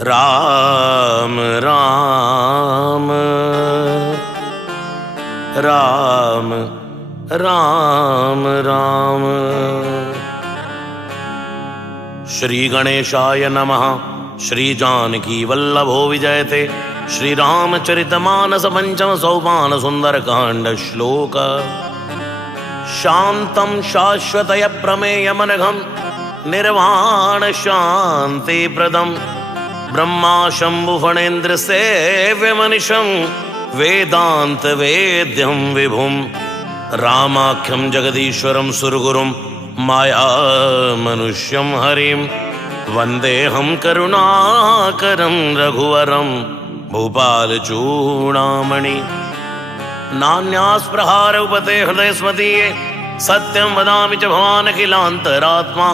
राम राम राम राम राम। श्री गणेशाय नमः। श्री जानकी वल्लभो विजयते। श्री रामचरितमानस पंचम सोपान सुंदरकांड श्लोक। शांतं शाश्वतय प्रमेयमनघं निर्वाण शांति प्रदं ब्रह्मा शंभु फणेन्द्र सेव्यमनिशं वेदांत वेद्यं विभुं रामाख्यं जगदीश्वरं सुरगुरुं माया मनुष्यं हरिं वन्देऽहं करुणाकरं रघुवरं भूपाल चूडामणि। नान्यास्पृहार उपते हृदय स्मदीये सत्यं वदामि च भवान् अखिलान्तरात्मा।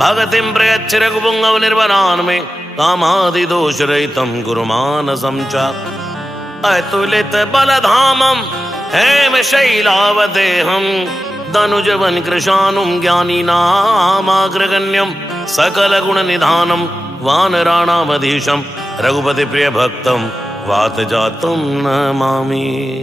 भगतिं प्रयच्छ रघुपुङ्गव निर्वरान् मे कामादिदोषरहितं कुरु मानसं च। अतुलित बलधामं हेम शैलावदेहं धनुजवन कृशानुं ज्ञानीनामाग्रगण्यं सकल गुण निधानं वानराणामधीशं रघुपति प्रिय भक्तं वातजातं नमामि।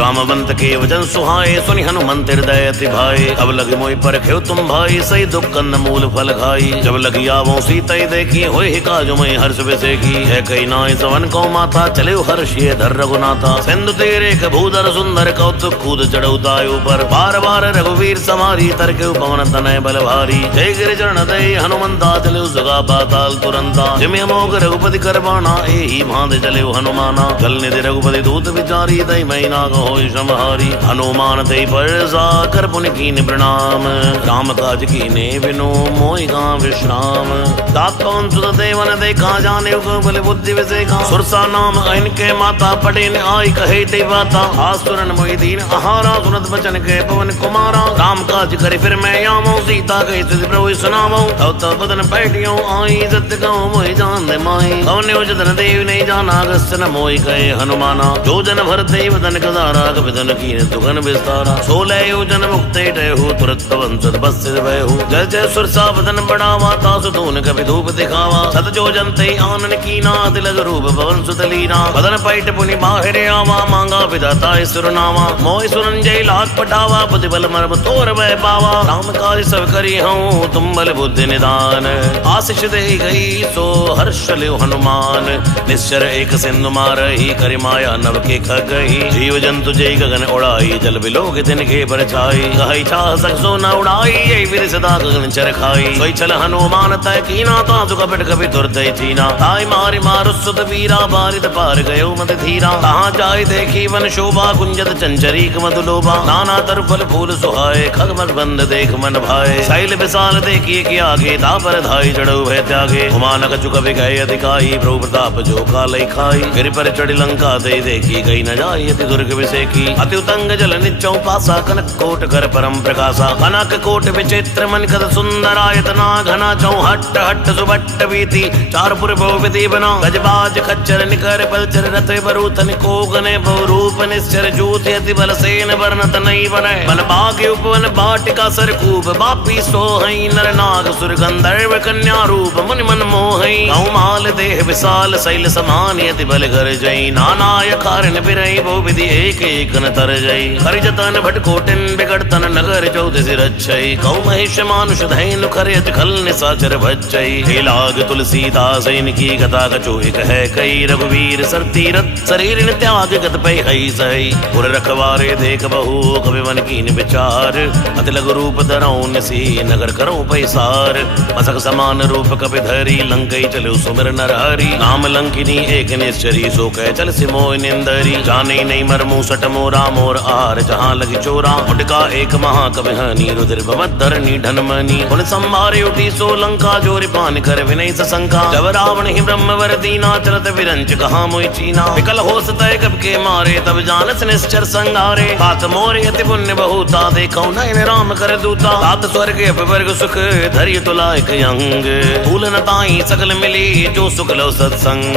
रामवंत के वचन सुहाए सुनि हनुमंत हृदय अति भाए। अब लगे मोहि परखेउ तुम भाई सही दुख कंद मूल फल खाई। जब लगी आवो सीता देखी होय ही काजु मई हर्ष विसे की। है कई नाय सवन को माता चले हर्षिय धर रघुनाथा। सिंधु तेरे भूधर सुंदर कौतुक कूद चढ़ऊ तायु पर। बार बार रघुवीर समारी तरके पवन तनय बल भारी। जय गिरि चरण दय हनुमंता चले जगा पाताल तुरंता। जिमि अमोघ रघुपति करबाना एहि भांति चले हनुमाना। जल निधि रघुपति दूत विचारी दई मई नाग समहारी। हनुमान ते परसा कर पुन कीन प्रणाम। राम काज कीने बिनु मोहि गां विश्राम। तात पवन सुत देवन देखा जाने बल बुद्धि विसेखा। सुरसा नाम इनके माता पटे ने आई कहे ते बाता। आसुरन मोहि दीन आहारा सुनत बचन के पवन कुमारा। राम काज करि फिर मैं आमो सीता कहि तुझ प्रभु सुनावो। तब तब बदन पैठियो आई सत्य कहूँ मोहि जान दे माही। कौन उजतन देव नहीं जाना अगस्त्य न मोहि कहे हनुमाना। जो जन भर देव दन कदारा विधन की दुगन विस्तारा। 16 योजन मुक्ते टहु तुरत पवन सुत बसित भयहु। जय जय सुरसा बदन बढ़ावा तासु तून कपि धूप दिखावा। सत जो जनते आनन कीना तिलक रूप पवन सुत लीना। बदन पैठ पुनि बाहिर आवा मांगा विधाता सुरनावा। मोहि सुरंजय लाख पटावा बुद्धि बल मर्म तोर भय पावा। राम काज सब करी हूँ तुम बल बुद्धि निदान। आशीष दे गई सो हर्ष लियो हनुमान। निश्चर एक सिंधु मारही करि माया नव के खगही। जीव जंतु जय गगन उड़ाई जल बिलोक तिनके पर छाई। कहि छाह सकसो न उड़ाई यही वीर सदा गगन चर खाई। सोई चल हनुमान तय कीना तासु कपट कपि दुर्दय चीना। ताई मारि मारु सुत वीरा बारिद पार गयो मत धीरा। कहाँ जाय देखी वन शोभा कुंजत चंचरीक मधु लोभा। नाना तरु फल फूल सुहाए खगमल बंद देख मन भाए। शैल विशाल देखिए कि आगे दापर धाई जड़ऊ भय त्यागे। हुमान कछु कवि गए अधिकाई प्रभु प्रताप जो कालय खाई। गिरि पर चढ़ी लंका दे देखी गई न जाय अति दुर्ग विषय की। अति उतंग जल निचौ पासा कनक कोट कर परम प्रकाशा। कनक कोट विचित्र मन कद सुंदरायतना। घना चौ हट्ट हट्ट सुबट्ट बीती चारपुर बहुविधि बना। गजबाज खच्चर निकर पलचर रथ बरूथन कोगने बहुरूप निश्चर जूथ अति बल सेन वर्णत नहीं बने। बल बाग उपवन बाटिका सरकूप बापी सोहई नर नाग सुर गंधर्व कन्या रूप मुनि मन मोहई। कौमाल देह विशाल शैल समान यति बल घर जई। नानाय कारण बिरई बहुविधि एक एक न तर जई। हरिजतन भटकोटिन बिगड़तन नगर चौदसी रच्छई। कौ महिष मानुष धैनु खरयत खल निशाचर भच्चई। हे लाग तुलसीदास इनकी कथा कछु एक है कई। रघुवीर सर तीरथ शरीर न त्याग गत पै हई सही। पुर रखवारे देख बहु कवि मन कीन विचार। अति लघु रूप धरऊ निसी नगर करऊ पैसार। मसक समान रूप कपि धरी लंकई चलो सुमिर नर हरि। नाम लंकिनी एक निश्चरी सो कह चल सिमोय निंदरी। जाने नहीं मरमु सट मोरा मोर आर जहाँ लगी चोरा। उठका एक महाकवि हनी रुद्र भवत धरनी धनमनी। उन संभारे उठी सो लंका जोरि पान कर विनय सशंका। जब रावण ही ब्रह्म वर दीना चलत विरंच कहा मोहि चीना। विकल हो सतय कब के मारे तब जानस निश्चर संगारे। बात मोरे अति पुण्य बहुता देखौ नयन राम कर दूता। तात स्वर्ग अपवर्ग सुख धरि तुलायक अंग। फूल न ताई सकल मिली जो सुख लो सत्संग।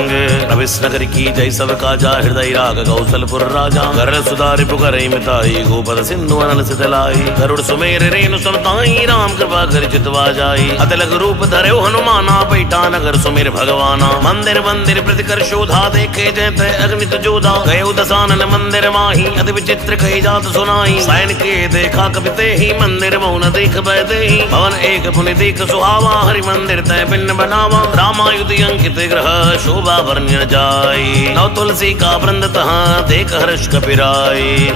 प्रविश नगर की जय सब काजा हृदय राग कौशलपुर राजा। कर कर सुधारि पुकरई मिताई, गोपद सिंधु अनल सितलाई। गरुड़ सुमेर रेणु समताई, राम कृपा कर चितवा जाई। अतलग रूप धरे हनुमाना, बैठा नगर सुमेर भगवाना। मंदिर मंदिर प्रतिकर शोधा, देखे जयते अग्नित जोधा। गए दसानन मंदिर माही, अति विचित्र कही जात सुनाई। सैन के देखा कपिते ही, मंदिर मौन देख बैठे ही। भवन एक पुनि देख सुहावा, हरि मंदिर तय पिंड बनावा। रामायुधि अंकित ग्रह, शोभा वर्ण्य जाई। नव तुलसी का वृंद तहाँ, देख हर्ष कपिराई।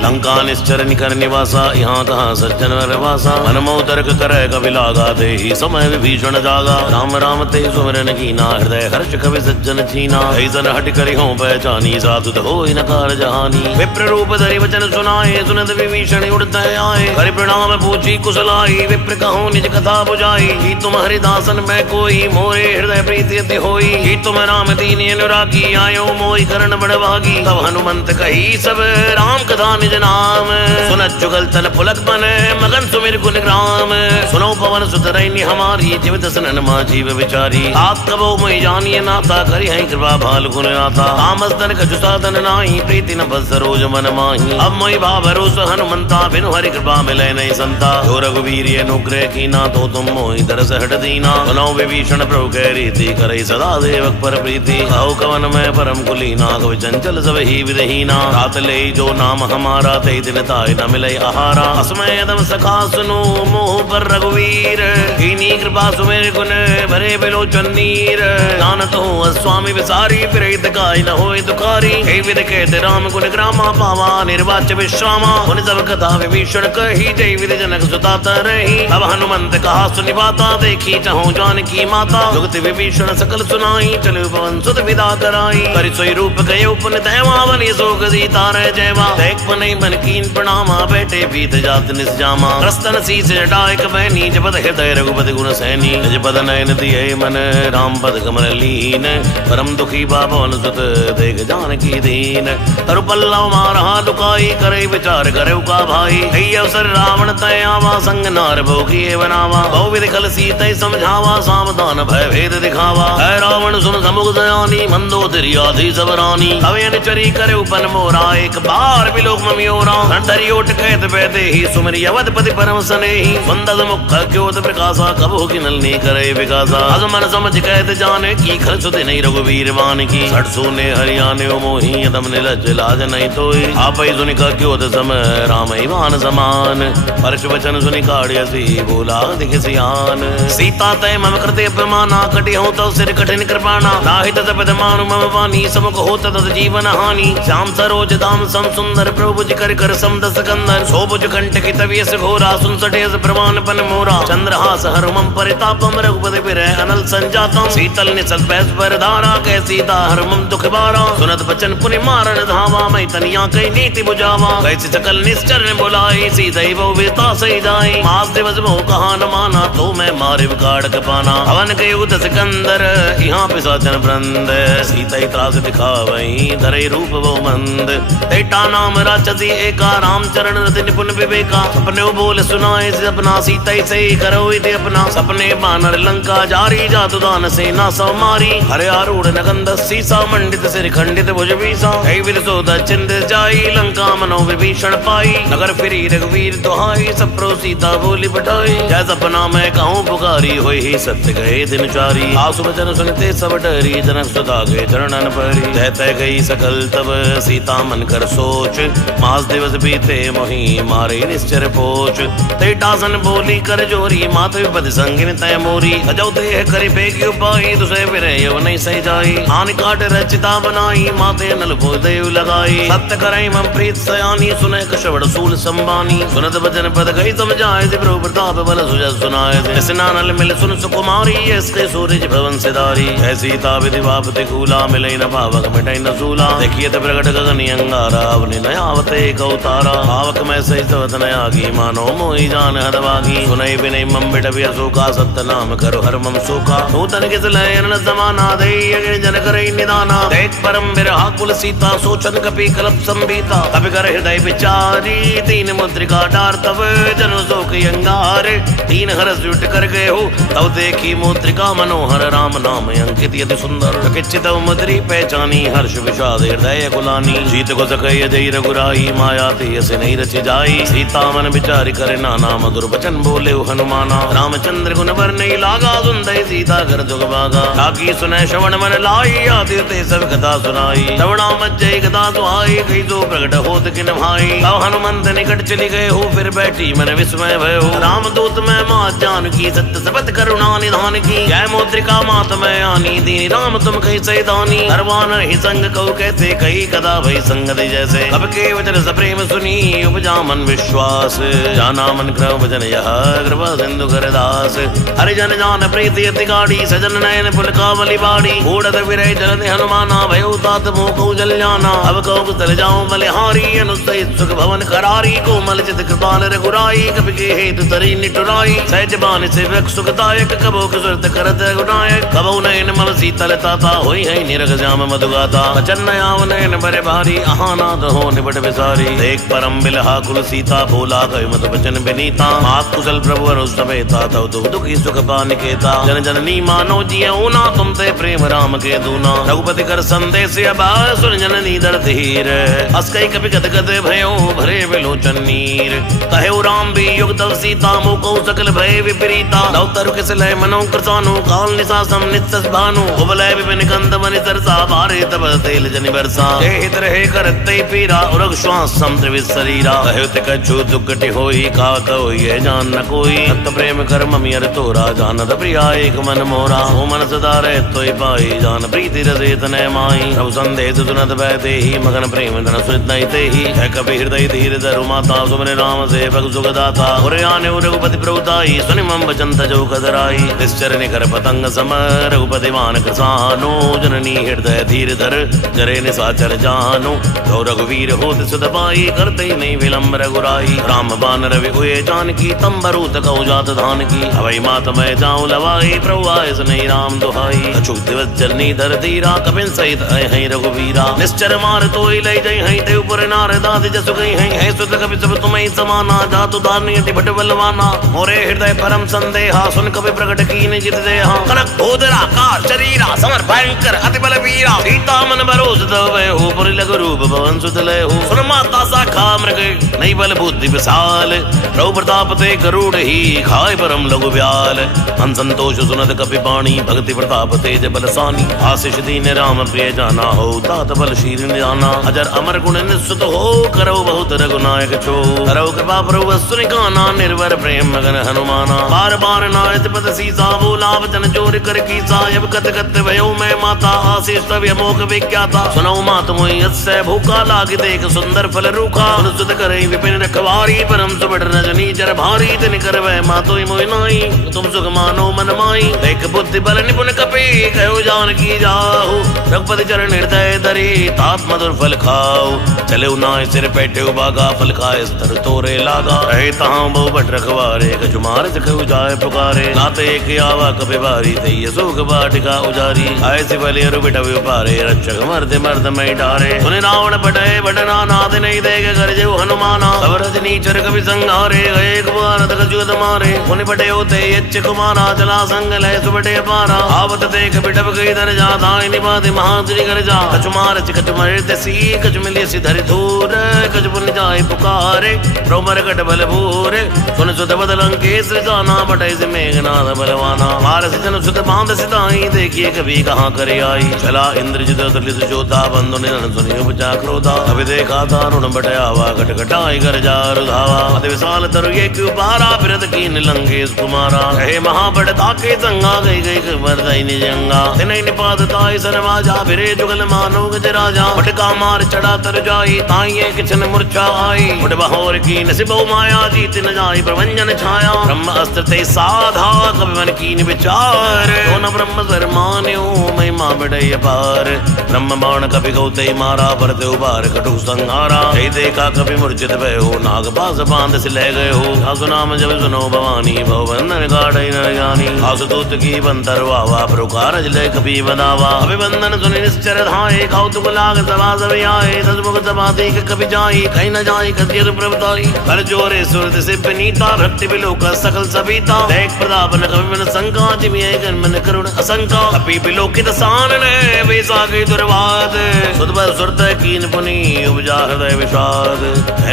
लंका निश्चर निकर निवासा, यहाँ कहाँ सज्जन वासा। मनमो तर्क करे कवि लागा, देहि समय विभीषण जागा। राम राम ते सुमिरन कीना, हृदय हर्ष कवि सज्जन छीना। ऐसन हट करि हों पहचानी, साधु होई न कार जहानी। विप्र रूप धरि वचन सुनाए, सुनत विभीषण उड़त आए। हरि प्रणाम पूछी कुशलाई, विप्र कहूँ निज कथा बुझाई। ही तुम हरिदासन मैं कोई, मोरे हृदय प्रीति अति होई। ही तुम राम दीन अनुरागी, आयो मोहि करण बड़ भागी। तब हनुमंत कही सब राम कथा निज नाम। सुनत जुगल तन पुलक मन, मगन सुमिर गुण ग्राम। सुनो पवन सुत रैनी हमारी, जीवित सनन मा जीव विचारी। आप कबो मैं जानिए नाता, करी है कृपा भाल गुण नाता। तामस तन कछु साधन नाही, प्रीति न बस सरोज मन माही। अब मैं भा भरोस हनुमंता, बिनु हरि कृपा मिले नहीं संता। जो रघुवीर अनुग्रह कीना, तो तुम मोहि दरस हट दीना। सुनो विभीषण प्रभु कह रीति, करे सदा सेवक पर प्रीति। कहो कवन में परम कुलीना, कवि चंचल सब ही विदहीना। रात ले जो नाम हमारा, ते दिन ताय न मिले आहारा। असमय दम सखा सुनो, मोह पर रघुवीर। कीनी कृपा सुमेर गुण, भरे बिलोचन नीर। जानत हूँ स्वामी विसारी, प्रेत काय न होय दुखारी। हे विद कहते राम गुण ग्रामा, पावा निर्वाच्य विश्रामा। उन सब कथा विभीषण कही, जय विद जनक सुता तरही। अब हनुमंत कहा सुनि बाता, देखी चाहूं जानकी माता। जुगति विभीषण सकल सुनाई, चले पवन सुत विदा कराई। करि सोई रूप गए पुन दैवा, बनी सोग सीता रह जयवा। देख पनई मन कीन प्रणामा, बैठे पीत जात निसजामा। रस्तन शीस डायक बहनी, जपत हृदय रघुपति गुण सैनी। निज पद नयन दिए मन, राम पद कमल लीन। परम दुखी बाबन सुत, देख जानकी दीन। तरु पल्लव मारहा लुकाई, करे विचार करे का भाई। कई अवसर रावण तय आवा, संग नार भोगी बनावा। बहुविध खल सीतै समझावा, सावधान भय भेद दिखावा। है रावण सुन समुख दयानी, मंदोदरी आधि सब रानी। अवेन चरी करे उपन मोरा, एक बार बिलोक ममियोरा। धरि ओट कहत बैठे ही, सुमरि अवधपति परम सनेही। सुंदर मुख क्योत प्रकाशा, कबहु की नलनी करे विकासा। अस मन समझ कहत जाने की, खल सुधि नहीं रघुवीर बान की। सठ सोने हरियाने मोही, दम निलज लाज नहीं तोई। आपै सुनि क्योत समय, राम मान समान। परश वचन सुनि काढ़ियसी, बोला दिख सियान। सीता तय मम कृते अपमाना, कटि हो तो सिर कठिन कृपाणा। नाहित तपद मानु मम वाणी, समुख होत तत जीवन हानि। श्याम सरोज दाम सम सुंदर, प्रभु जी कर कर समदस कंदन। सोभुज कंठ की तवियस घोरा, सुन सठेस प्रमाण पन मोरा। चंद्रहास हरुमम परितापम, रघुपति बिरह अनल संजातम। शीतल निसल बैस पर धारा, कह सीता हरुमम दुख बारा। सुनत बचन पुनि मारन धावा, मैं तनिया कई नीति बुझावा। कैसी सकल निश्चर ने बुलाई, सीधै वो विता सही जाई। मास दिवस मोह कहा न माना, तो मैं मारे विकाड़ कपाना। हवन के उद सिकंदर, यहाँ पिशाचन वृंद। सीता त्रास दिखावई, धरे रूप वो मंद। तेटा नाम राक्षसी एका, राम चरण रति निपुण विवेका। सपने बोल सुनाए सपना, सीता से करो इति अपना। सपने बानर लंका जारी, जातु दान सेना सौ मारी। हरे आरूढ़ नगंध सीसा, मंडित सिर खंडित भुज बीसा। कई विद सोदा चिंत जाई, लंका मनो विभीषण पाई। नगर फिरी रघुवीर दुहाई, सब प्रो सीता बोली पठाई। जय सपना मैं कहूँ पुकारी, होई ही सत्य गए दिन चारी। आसु वचन सुनते सब डरी, जनक सुता गए चरणन परी। तय तय गई सकल तब, सीता मन कर सोच। मास दिवस बीते मोही, मारे निश्चर पोच। तेटासन बोली कर जोरी, मात विपद संगिन तय मोरी। अजौ देह करि बेगी उपाई, तुसे विरह यव नहीं सही जाई। आन काट रचिता बनाई, माते नल भो देव लगाई। सत्य करई मम प्रीत सयानी, सुने कशवड़ सूल संबानी। सुनत बचन पद गई समझाए, प्रभु प्रताप बल सुजस सुनाए। स्नानल मिल सुन सुकुमारी, इसके सूरज भवन सिधारी। सीता विधि बाप तिकूला, मिले न पावक मिटई न सूला। देखिए त प्रगट गगन अंगारा, अवनि नयावते कौतारा। पावक में सही सवत नयागी, मानो मोहि जान मन हदवागी सुनई विनय मम बिट अशोका सत्य नाम करो हर मम शोका नूतन किस लयन समाना दई जन कर निदाना देख परम बिरहा कुल सीता सोचन कपि कलप संबीता कपि कर हृदय विचारी तीन मुद्रिका डार तब जन शोक अंगार तीन हरस जुट कर गए हो तब देखी मुद्रिका मनोहर राम नाम अंकित यदि सुंदर चित मुद्री पहचानी हर्ष विषाद हृदय कुलानी जीत को सकय जय रघुराई माया तेस नहीं रची जाई सीता मन विचार करे नाना मधुर वचन बोले हनुमाना रामचंद्र गुण वर नहीं लागा सुनते सीता कर जुग भागा ताकि सुने श्रवण मन लाई आदि ते सब कथा सुनाई श्रवणा मज्जय कथा सुहाई कई जो प्रकट होत किन भाई तब हनुमंत निकट चली गए हो फिर बैठी मन विस्मय भयो राम दूत में मां जान की सत्य सबत करुणा निधान की जय मुद्रिका मात में आनी दीनी राम तुम कही सैदानी हरवान ही संग कहो कैसे कही कदा भई संगत जैसे अब के वचन सप्रेम सुनी उपजा मन विश्वास जाना मन क्रम वचन यह कृपा सिंधु कर दास हरिजन जान प्रीति अति गाड़ी सजन नयन पुलकावली बाड़ी घोड़त विरय जलद हनुमाना भयो तात मोह को जल जाना अब कहो तल जाऊं बलिहारी अनुसहित सुख भवन करारी कोमल चित कृपाल रघुराई कपि के हेतु तरी निटुराई सहज बान सेवक सुखदायक कबो सुरत करत गुनायक कबो नयन मल शीतल ताता होई है निरग श्याम मधुगाता वचन नयाव नयन बरे भारी अहानाद हो निबट विसारी देख परम बिलहा कुल सीता भोला कहि मत वचन विनीता मात कुशल प्रभु अरु समेता तव दुख दुखी सुख पान केता जन जननी मानो जियो ना तुम ते प्रेम राम के दूना रघुपति कर संदेश अबा सुन जननी दर धीर अस कई कपि गद गद भयो भरे विलोचन नीर कहे राम भी युग तव सीता मोको सकल भय विपरीता लव तरु किस लय मनो कृतानु काल निसा सम नित्य भानु उबलय विपिन कंद मनि तरसा भारे तब तेल जनि बरसा हित रहे करते पीरा उरग श्वास समुद्र शरीरा कहे कछु दुखटि होई का कहो ये जान न कोई सत प्रेम कर ममियर तोरा जानत प्रिया एक मन मोरा ओ मन सदा रहे तोय पाई जान प्रीति रसे तनय माई प्रभु संदेश सुनत बैते ही मगन प्रेम धन सुनित नहीं ते ही है कपि हृदय धीर धरु माता सुमरे राम से भग सुख दाता उरे आने रघुपति प्रभुताई सुनि मम वचन तजो कदराई निश्चर निकर पतंग सम रघुपति मान कृसानो जननी हृदय धीर धर जरे निशाचर जानो गौ रघुवीर होत सुध पाई करते नहीं विलंब रघुराई राम बान रवि हुए जानकी तंबरूत कौ जात धान की हवई मात मैं जाऊं लवाई प्रभु आय सुनई राम दुहाई अछुक दिवस जननी धर धीरा कपिन सहित है रघुवीरा निश्चर मार तो लई जई है ते ऊपर नारदाद जसु गई है सुत कपि सब तुम्हें समाना जातु दानियति भट बलवाना मोरे हृदय परम संदेहा सुन कपि प्रकट कीन जित देहा कनक भोदरा का शरीरा समर भयंकर अति बल वीरा सीता मन भरोस तव हो पुर लघु रूप भवन सुत लय हो सुन माता शाखा मृग नहीं बल बुद्धि विशाल प्रभु प्रताप ते गरुड़ ही खाए परम लघु ब्याल मन संतोष सुनत कपि पाणी भक्ति प्रताप तेज बलसानी आशीष दीन राम प्रिय जाना हो तात बल शील निदाना अजर अमर गुण निस्सुत हो करो बहुत रघुनायक छो करो कृपा प्रभु सुनि गाना निर्वर प्रेम मगन हनुमाना बार बार नायत पद सीसा बोला वचन जोर कर कीसा अब कत कत भयो मैं माता आशीष तव मोख विज्ञाता सुनो मात मोहि अस्य भूखा लाग देख सुंदर फल रूखा सुत करे विपिन रखवारी परम सुबड़ रजनी जर भारी तिन कर वह मातो मोहि नाई तुम सुख मानो मन माई देख बुद्धि बल निपुण कपि कहो जान की जाओ रघुपति चरण हृदय धरे तात मधुर फल खाओ चले नाय सिर बैठे बागा फल खाए स्तर तोरे लागा रहे तहां बहु बट रखवारे कजुमार कहु जाय पुकारे नाते एक आवा कपि बारी ते सुख बाटिका उजारी आय से बलि अरु बिट व्यापारे रक्षक मर्द मर्द मई डारे सुनि रावण बटय बटना नाद नहीं देख कर जो हनुमाना सब रजनी चर कपि संहारे एक बार तक जुद मारे मुनि बटे होते यच्च कुमारा चला संग लय सुबटे पारा आवत देख बिटप गई दर जा दाई निबाद महाद्री कर जा कचुमार चिकट मरे दसी कच मिले सिधर धूर कच पुन जाय पुकारे प्रोमर कट बल भूरे सुन सुत बदलंकेश जाना बटय से मेघनाथ बलवाना मारस जन सुत बांध सिताई देखिए कभी कहाँ करे आई चला इंद्रजित तुलित जोधा बंधु निधन सुनि उपजा क्रोधा अभी देखा दारुण बटयावा कट कटाई कर जा रुधावा अति विशाल तरु ये क्यों पारा फिरत कीन लंकेश कुमारा कहे महाबड़ ताके संगा गई गई वरदाई निजंगा तिनई निपात ताई सरवाजा फिरे जुगल मानो गज राजा फटका मार चढ़ा तर जाई ताई किचन मूर्छा आई फुट बहोर की नसिबो माया जीत न जाई प्रभंजन छाया ब्रह्म अस्त्र ते साधा कवि मन कीन विचार तो न ब्रह्म सर मान्यो महिमा बड़य पार ब्रह्म बाण कपि गौते मारा भरते उबार कटु संहारा जय देखा कपि मूर्छित भयो नाग पास बांध से ले गए हो सासु नाम जब सुनो भवानी भव बंधन गाढ़ न जानी। आसुदूत की बंतर वावा प्रकार जले कपि बनावा। अभिबंधन सुनि निश्चर धाये कौतुक लाग सभा सब आए। ससमुख सभा देख कपि जाई कहीं न जाई कतियत प्रभुताई। कर जोरे सुरत से पनीता भक्ति बिलोक सकल सबीता। देख प्रताप न कवि मन शंका जिमिय मन करुण असंका। कपि बिलोकित सान ने बेसा के दुर्वाद। सुदबल सुरत कीन पुनि उपजा हृदय विषाद।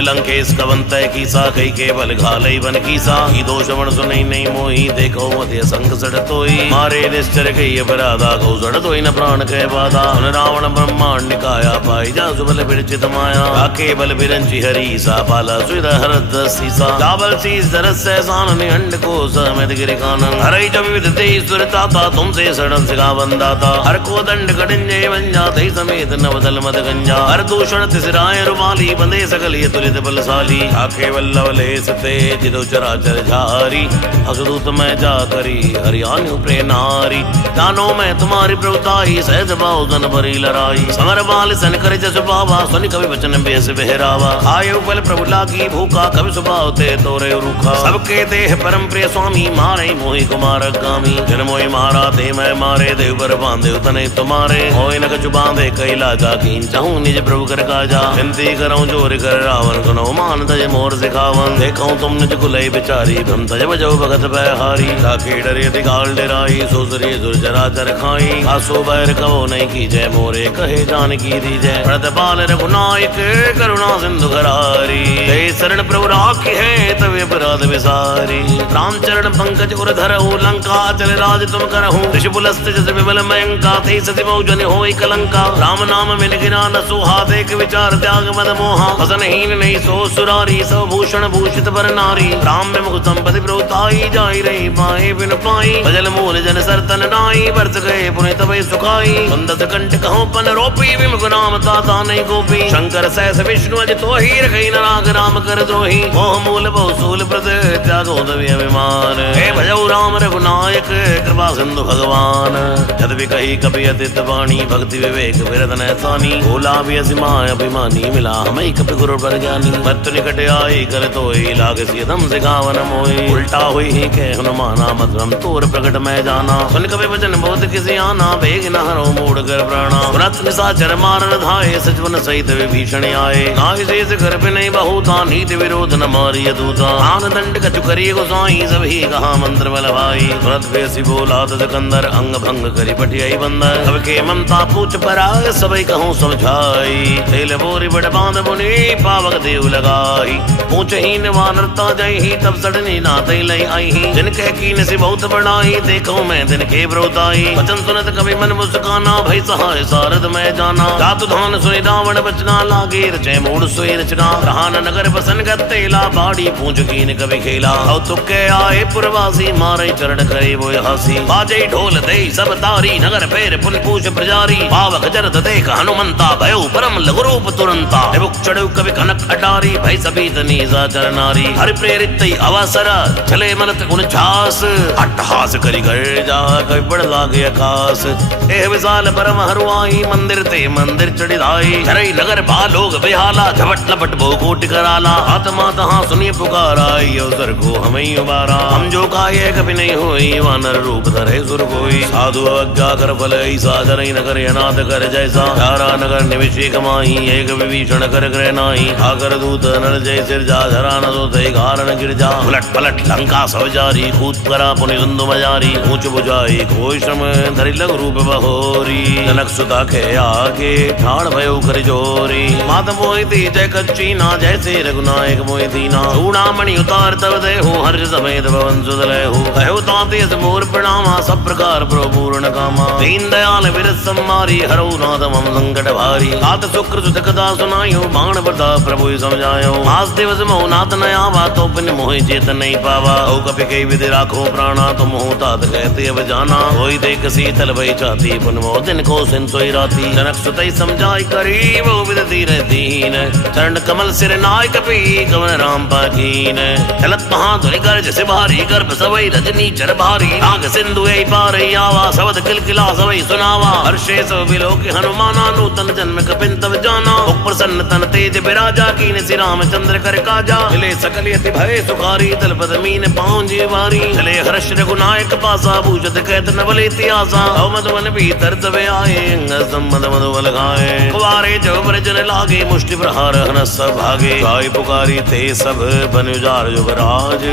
लंकेश कवंत कीसा कई केवल घालई बन कीसा। ही दोष वण सुनई नहीं मोही देखो मध्य संग सड़ तोई। मारे निश्चर कई अपराधा को सड़ तोई न प्राण कह बाधा। रावण ब्रह्मांड निकाया पाई जा सुबल विरचित माया। आके बल बिरंची हरी सा पाला सुध हरद सीसा। चावल शीस दरस सहसान निहंड को समित गिरि कानन। हरई जब विदते सुरता था तुमसे सड़न सिगा बंदाता। हर को दंड कठिन जय बंजा थे समेत नवदल मद गंजा। हर दूषण तिसराय रुमाली बंदे सकल ये तुलित बलशाली। आखे वल्लभ लेस ते जिदो चराचर झारी। असुदूत मैं जा करी हरियाणु प्रे नारी। जानो मैं तुम्हारी प्रभुताई सहज भाव जन भरी लड़ाई। समर बाल सन कर जस बाबा सुन कवि वचन बेस बहरावा। आयु बल प्रभु लागी भूखा कवि स्वभाव ते तोरे रूखा। सबके देह परम प्रिय स्वामी मारे मोहि कुमार गामी। जन मोहि मारा ते मैं मारे देव पर बांधे तने तुम्हारे। होय न कछु बांधे कैला जा कीन चाहूं निज प्रभु कर काजा। विनती करऊं जोर कर रावण सुनो मान तज मोर सिखावन। देखो तुम निज कुलई बिचारी भ्रम तज बजो भगत बहारी। लाके डरे दिगाल डराई सोसरी दुर्जराचर खाई। आसो बैर कहो नहीं की जय मोरे कहे जान की दी जय। प्रत बाल रघुनायक करुणा सिंधु करारी। ते शरण प्रभु राखी है तवे अपराध विसारी। रामचरण पंकज उर धरहु लंका चल राज तुम करहु। ऋषिपुलस्त जस विमल मयंका ते सति मौजन होई कलंका। राम नाम मिन गिना न सोहा देख विचार त्याग मद मोहा। हसनहीन नहीं सो सुरारी सब भूषण भूषित बर नारी। राम में मुख संपत्ति प्रभुताई जाई रही पाए बिन पाई। भजल मूल जन सरतन नाई बरस गए पुण्य तबे सुखाई। सुंदस कंठ कहो पन रोपी विमुख नाम ताता नहीं गोपी। शंकर सहस विष्णु अज तो ही रखई न राग राम कर द्रोही। मोह मूल बहु सूल प्रद त्यागो दवि अभिमान। हे भजऊ राम रघुनायक कृपा सिंधु भगवान। जद भी कही कपि अतित वाणी भक्ति विवेक विरत नैसानी। भोला भी असिमाय अभिमानी मिला हमें कपि गुरु पर ज्ञानी। मत निकट आई कर तोई लाग सीधम सिखावन मोई। उल्टा हुई ही के हनुमाना मधुरम तोर प्रकट में जाना। सुन कवि वचन बहुत किसी आना बेग न हरो मूड कर प्राणा। सुरत निशाचर मारन धाये सचवन सहित विभीषण आए। नाहि शेष कर नहीं बहुता नीति विरोध न मारिय दूता। आन दंड कछु करिय गोसाई सभी कहा मंत्र बल भाई। सुरत बेसी बोला तद कंदर अंग भंग करी पटियाई बंदर। अब के ममता पूछ परा सबई कहूँ समझाई। तेल बोरी बड़ बांध मुनि पावक देव लगाई। ऊंचहीन वानरता जय ही तब सडनी नाते लई आई। जिन कह कीन से बहुत बढ़ाई देखो मैं दिन के ब्रोताई। वचन सुनत कवि मन मुस्काना भई सहाय सारद मैं जाना। जातु धान सुनि रावण बचना लागे रचे मूड सोई रचना। रहान नगर बसन गतेला बाड़ी पूंछ कीन कवि खेला। औ तुके आए पुरवासी मारे चरण करे वो हासी। बाजे ढोल दे सब तारी नगर फेर पुन पूछ प्रजारी। पावक जरत देख हनुमंता भयो परम लघु रूप तुरंता। बुक चढ़ु कवि कनक अटारी भई सभी तनी साचर नारी। हरि प्रेरित अवसर चले मनत गुण छास। अट्टहास करी घर जा कवि बड़ लागे आकाश। एह विशाल परम हरुआई मंदिर ते मंदिर चढ़ी धाई। चरई नगर बालोग बेहाला झपट लपट बहु कोटि कराला। आत्मा तहाँ सुनिए पुकारा अवसर को हमें उबारा। हम जो काये कभी नहीं हुई वानर रूप धरे सुर कोई। साधु अवज्ञा कर फल ऐसा जरई नगर अनाथ कर जैसा। चारा नगर निविषे कमाई एक विभीषण कर ग्रह नाही। आकर दूत नर जय सिर जा धरा न तो थे कारण गिर जा। उलट पलट लंका सब जारी कूद करा पुनि सुंदु मजारी। ऊंच बुझाई कोई श्रम धरि लघु रूप बहोरी। जनक सुता के आगे ठाड़ भयो कर जोरी। मात मोहि दी जय कच्ची ना जैसे रघुनायक मोहि दीना। चूड़ामणि उतार तब देहु हर्ष समेत भवन सुध लेहु। कहो ताते मोर प्रणामा सब प्रकार प्रपूर्ण कामा। दीन दयाल विरत सम्मारी हरौ नाथ मम संकट भारी। तात शुक्र सुत कथा सुनायो बाण बता प्रभु समझायो। मास दिवस मोह नाथ न आवा तो पिन मोहि चेत नहीं पावा। ओ कपि कई विधि राखो प्राणा तुम हो तात कहते अब जाना। होई देख शीतल भई चाती पुन मोह दिन को सिन सोई राती। जनक सुतई समझाई करी वो विधि धीरे दीन। चरण कमल सिर नाय कपि कवन राम पाकीन। चलत महाधुनि गर्ज से भारी गर्भ सवई रजनी चर भारी। नाग सिंधु ए पार आवा शब्द किलकिला सवई सुनावा। हर्षे सब बिलोक हनुमाना नूतन जन्म कपिन तब जाना। प्रसन्न तन तेज बिराजा कीन श्री रामचंद्र कर काजा। मिले सक सकल यति भय सुखारी तलपद मीन पांजी वारी चले हर्ष रघुनायक पासा भूषत कहत नवल इतिहासा मधुवन भीतर तवे आए संबंध मधुबल खाए कुवारे जब ब्रजन लागे मुष्टि प्रहार हनस भागे गाय पुकारी थे सब बनुजार युवराज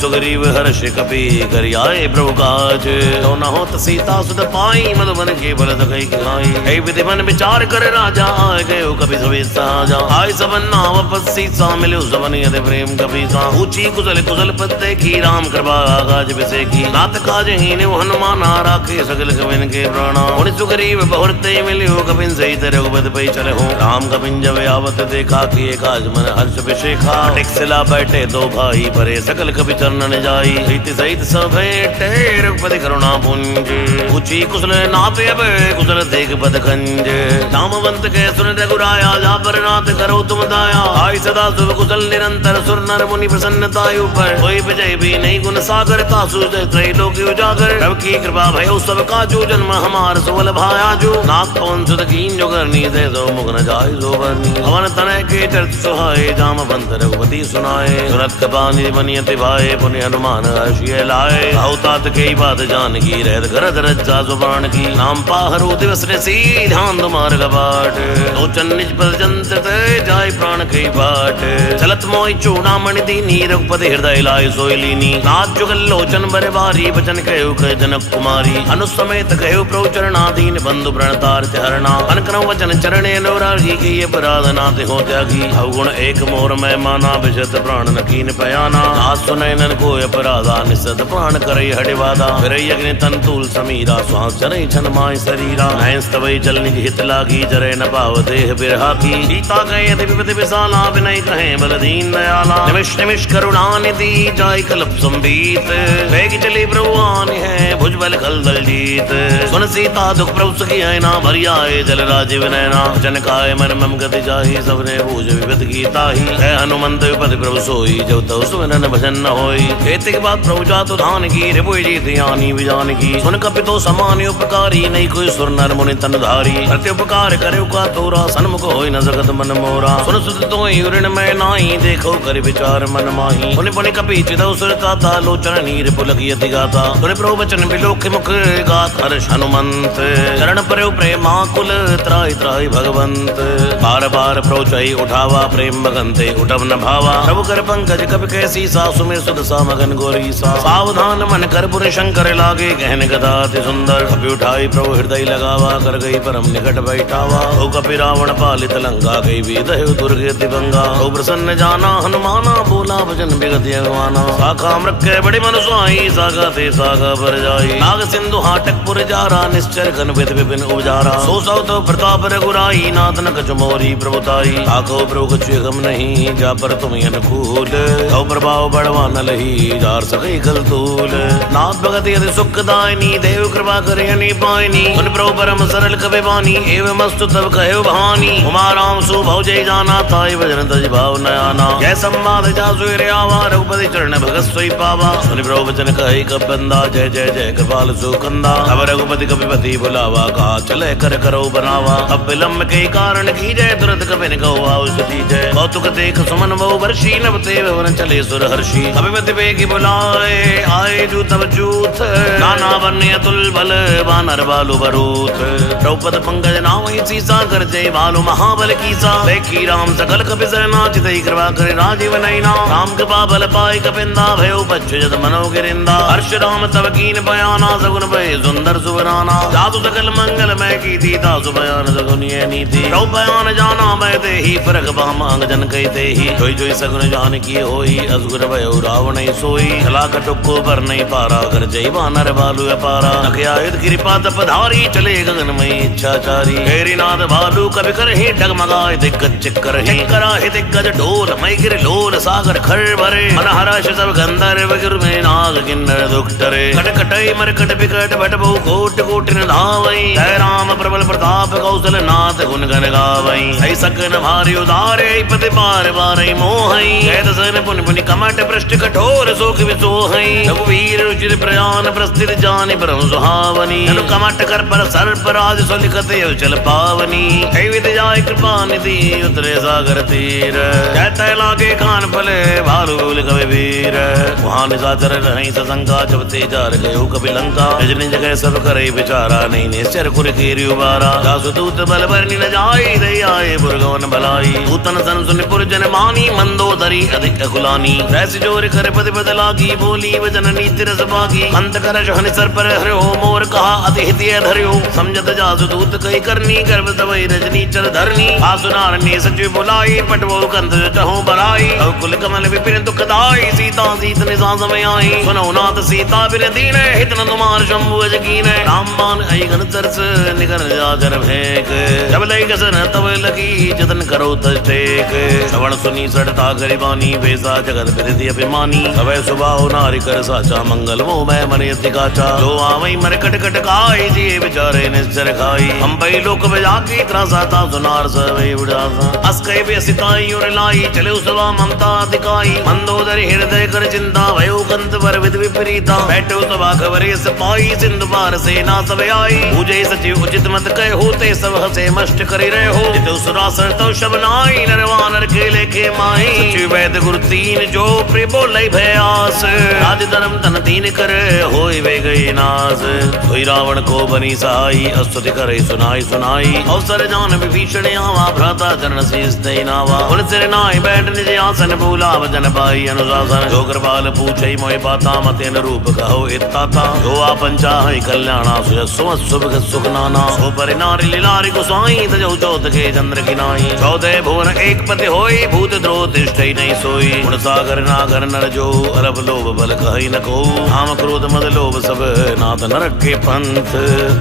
सुग्रीव हर्ष कपि करियाए प्रभु काज तो न होत सीता सुध पाई मधुबन के बल दखई खाई कई विधि मन विचार कर राजा आए गए कभी सभी साजा आय सबन नाम पत्सी सा मिले सबन यदि प्रेम कभी सा ऊंची कुशल कुशल पद देखी राम कृपा आगाज बिसे की नाथ काज हीन हनुमान राखे सकल कविन के प्राणा उन सुग्रीव बहुरते मिलियो कपिन सहित रघुपति पै चले हो राम कपिन जब आवत देखा किए काज मन हर्ष विशेखा टिकसिला बैठे दो भाई परे सकल कपि चरणन जाई सहित सहित सब बैठे रघुपति करुणा पुंज ऊंची कुशल नाथ अब कुशल देख पद खंज नामवंत के सुन रघुराया जा पर नाथ करो तुम दाया आई सदा शुभ कुशल निरंतर सुर नर मुनि प्रसन्नता ऊपर कोई विजय भी नहीं गुण सागर तासु त्रैलोक उजागर रब की कृपा भयो सब का जो जन्म हमार सुबल भाया जो नाथ पवन सुत कीन जो करनी दे दो मुख न जाय जो बरनी हवन तनय के चरित सुहाए जामवंत रघुपति सुनाए सुरत कपानि बनियति भाए पुनि हनुमान हर्षिय लाए तात के बात जान की रहत गरज रज्जा जुबान की नाम पाहरो दिवस ने सी ध्यान तुम्हार कपाट लोचन निज पर जंत्र जाय प्राण के बाट चलत मोहि चूड़ामणि दीनी रघुपति हृदय लाय सोई लीनी नाथ जुगल लोचन बर बारी बचन कहु कह जनक कुमारी अनुसमेत कहु प्रभु चरणाधीन बंधु प्रणतार हरणा अनकरम वचन चरणे अनुरागी के अपराधना ते हो त्यागी अवगुण एक मोर मैं माना विशत प्राण न कीन पयाना आज सुनैनन को अपराधा निसत प्राण करे हडिवादा फिर अग्नि तन तूल समीरा श्वास चरई छन माय शरीरा नयन स्तवई जल निज हित लागी जरे न पाव देह बिरहा की सीता गए यदि विपति विशाला विनय कहे बल दीन दयाला निमिष निमिष करुणा निधि जाय कल्प संबीत वेग चली प्रभु आन है भुजबल खल दल जीत सुन सीता दुख प्रभु सखी आयना भरियाए जल राज विनयना जन काय मन मम गति जाहि सबने बूझ विपत गीता ही है हनुमंत विपति प्रभु सोई जो तो सुमिरन भजन न होई खेती के बाद प्रभु जातु धान की रिपुई जी ध्यानी विजान की सुन कपि तो समान उपकारी नहीं कोई सुर नर मुनि तन धारी प्रति उपकार करे का तोरा सन्मुख होई न जगत मन मोरा सुन सुत तो ऋण में नाही देखो कर विचार मन माही पुनि पुनि कपि चिदौ सुर ताता लोचन नीर पुलकी अति गाता सुन प्रभु वचन बिलोक मुख गात हर्ष हनुमंत चरण पर प्रेमा कुल त्राहि त्राहि भगवंत बार बार प्रोचई उठावा प्रेम मगनते उठव न भावा प्रभु कर पंकज कपि कैसी सा सुमिर सुद सा मगन गोरी सा सावधान मन कर पुर शंकर लागे कहन गदा अति सुंदर कपि उठाई प्रभु हृदय लगावा कर गई परम निकट बैठावा ओ कपि रावण पालित लंका गई विदय दुर्ग अति भंगा ओ प्रसन्न जाना हनुमाना बोला भजन बिगत अगवाना साखा मृक्के बड़ी मन सुहाई सागा ते सागा पर जाई नाग सिंधु हाटक पुर जारा निश्चर घन विद विपिन उजारा सो सौ तो प्रताप रघुराई नाथ न कछु मोरी प्रभुताई आखो प्रभु कछु गम नहीं जा पर तुम अनुकूल कौ प्रभाव बढ़वा न लही जार सके कल तूल नाथ भगत यदि सुखदायनी देव कृपा करे अनि पायनी उन प्रभु परम सरल कबे बानी एवं मस्तु तब कहे भानी उमाराम सु भव जय जाना ताई भजन तज भाव नयाना जय संवाद जासु रे आवा रघुपति चरण भगत सोई पावा सुन प्रभु वचन कहे कब बंदा जय जय जय कृपाल सुकंदा अब रघुपति कपिपति बुलावा कहा चले कर करो बनावा अब विलम्ब के कारण की जय तुरंत कपिन कहो औषधि जय कौतुक देख सुमन बहु वर्षी नवते भवन चले सुर हर्षि कपिपति बेगी बुलाए आए जू तब जूथ नाना वन्य अतुल बल वानर बालु बरूथ द्रौपद पंकज नाम सीसा कर जय बालु महाबल कीसा देखी राम सकल कपि सेना चितई कृपा करे राजीव नैना राम कृपा बल पाई कपिंदा भयो पच्चुजत मनो गिरिंदा हर्ष राम तब कीन बयाना सगुन भय सुंदर सुबराना जातु सकल मंगल मैं की दीता सुबयान सगुनिय नीति रौ बयान जाना मैं दे ही फरक बामांग जन कही दे ही जोई जोई सगुन जान की होई असगुन भयो रावण सोई चला कटुको पर नहीं पारा कर जय वानर बालु अपारा नखया युध कृपा तपधारी चले गगन में इच्छाचारी हेरी नाद भालू कभी कर ही डगमगाए दिग्गज चिक्कर ही करा ही दिग्गज ढोल मई गिर लोल सागर खर भरे मन हर्ष सब गंधर्व गिर में नाग किन्नर दुख टरे खटखटई मरकट बिकट भट बहु कोट कोट न धावई जय राम प्रबल प्रताप कौशल नाथ गुण गन गावई ऐ सकन भारी उदारे पति बार बार मोहई जय दसन पुनि पुनि कमट पृष्ठ कठोर शोक विसोहई रघुवीर रुचिर प्रयान प्रस्थित जानि परम सुहावनी तनु कमट कर पर सर्प राज सुलिखत चल पावनी है विद जाय कृपा निधि उतरे सागर तीर कहते लागे खान ज्ञान फले भालू कवि वीर। वहाँ निशाचर रही सशंका जब तेजार गयो कपि लंका। निज निज जगह सब करे विचारा नहीं निश्चर कुर केरी उबारा। जासु दूत बल बरनी न जाई दे आए बुरगवन भलाई। दूतन सन सुन पुरजन मानी मंदोदरी अधिक अकुलानी। रैस जोर कर पति पद लागी बोली वचन नीति रस बागी। अंत कर शहन सर पर हरियो मोर कहा अति हितिय धरियो। समझत जासु दूत कही करनी गर्भ तवई रजनी चर धरनी। आसुनार ने सचिव बुलाई पटवो कंध चहु बलाई। कुल कमल विपिन दुखदाई सीता सीत निसा समय आई। सुनो नाथ सीता बिन दीन हित न तुमार शंभु अजकीन। रामबान आई घन तरस निकर जाजर भेक। जब लई गसन तब लगी जतन करो तटेक। श्रवण सुनी सड़ता गरिबानी बेसा जगत विदिति अभिमानी। सवै सुभाव नारी कर साचा मंगल वो मैं मन यतिकाचा। जो आवई मर कट कट खाई जिए विचारे निश्चर खाई। हम पई लोक बजा की त्रासा ता सुनार सवे उड़ासा। अस्कै बेसिताई और लाई चले उसवा ममता दिखाई। मंदोदरी हृदय कर चिंता भयो कंत वर विद विपरीता। बैठो सभा खबरे सपाई सिंधु पार सेना सब आई। पूजे सचिव उचित मत कह होते सब हसे मष्ट करे रहे हो। जित सुरासर तो शबनाई नरवानर के लेखे माही। सचिव वैद गुरु तीन जो प्रे बोले भयास। राज धर्म तन तीन कर होई वे गई नास। सोई रावण को बनी सहाई अस्तुति करे सुनाई सुनाई। अवसर जान विभीषण आवा भ्राता चरण शीस दई नावा। उन सिर नाई बैठ निज आसन बोला वचन पाई अनुशासन। जो कृपाल पूछई मोहि पाता मत रूप कहो इत्ताता। जो आपन चाहि कल्याणा सुयस सुख सुख नाना। सो पर नारी लीलारी गुसाई तजौ चौथ के चंद्र की नाई। चौदह भुवन एक पति होई भूत द्रोह तिष्ठई नहीं सोई। गुण सागर नागर नर जो अरब लोभ बल कहि न को। काम क्रोध मद लोभ सब नाथ नरक के पंथ।